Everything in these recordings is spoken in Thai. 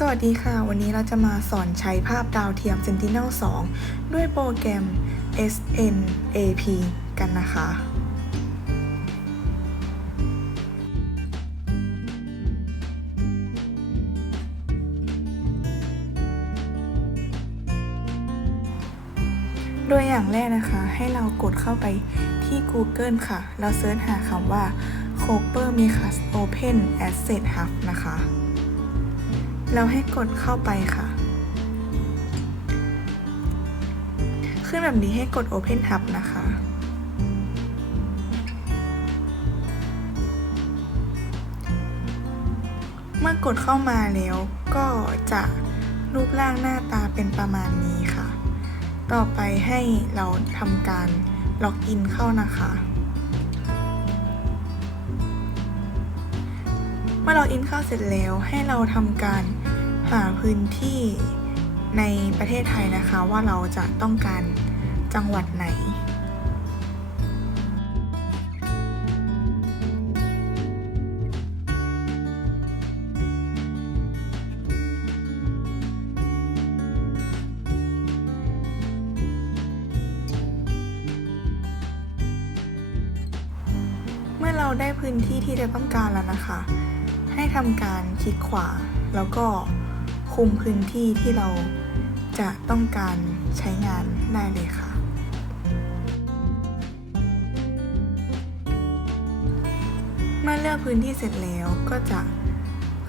สวัสดีค่ะ วันนี้เราจะมาสอนใช้ภาพดาวเทียม Sentinel 2 ด้วยโปรแกรม SNAP กันนะคะ โดยอย่างแรกนะคะ ให้เรากดเข้าไปที่ Google ค่ะแล้วเซิร์ชหาคำว่า Cooper m e c a s Open Asset Hub นะคะ เราให้กดเข้าไปค่ะ ขึ้นแบบนี้ให้กด Open Hub นะคะ เมื่อกดเข้ามาแล้วก็จะรูปร่างหน้าตาเป็นประมาณนี้ค่ะ ต่อไปให้เราทำการล็อกอินเข้านะคะ มื่อเราอินเข้าเสร็จแล้วให้เราทำการหาพื้นที่ในประเทศไทยนะคะว่าเราจะต้องการจังหวัดไหนเมื่อเราได้พื้นที่ที่เราต้องการแล้วนะคะ ให้ทำการคลิกขวา แล้วก็คุมพื้นที่ที่เราจะต้องการใช้งานได้เลยค่ะ เมื่อเลือกพื้นที่เสร็จแล้วก็จะ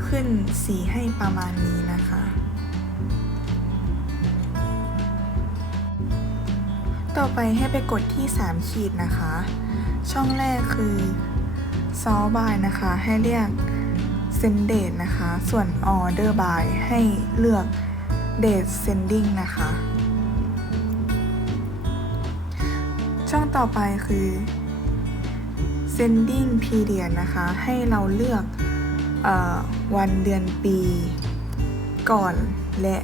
ขึ้นสีให้ประมาณนี้นะคะ ต่อไปให้ไปกดที่ 3 ขีดนะคะ ช่องแรกคือซอบายนะคะ ให้เรียก เซนเด e นะคะ ส่วน order by ให้เลือก date sending นะคะ ช่องต่อไปคือ sending period นะคะ ให้เราเลือกออวันเดือนปีก่อนและ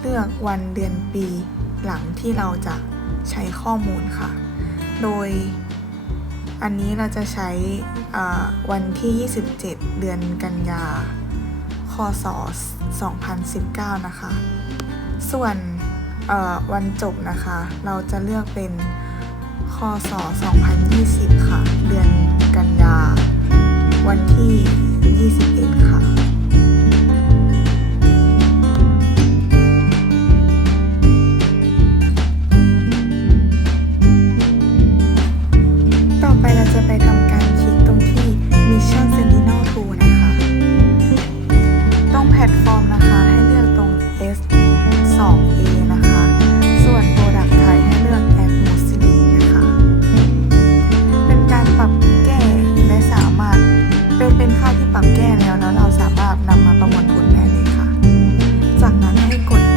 เลือกวันเดือนปีหลังที่เราจะใช้ข้อมูลค่ะ โดย อันนี้เราจะใช้วันที่ 27 เดือนกันยา คศ 2019 นะคะ ส่วนวันจบนะคะ เราจะเลือกเป็น คศ 2020 ค่ะ เดือนกันยา วันที่ 21 ค่ะ ที่ปรับแก้แล้วแล้วเราสามารถนำมาประมวลผลได้เลยค่ะ จากนั้นให้กด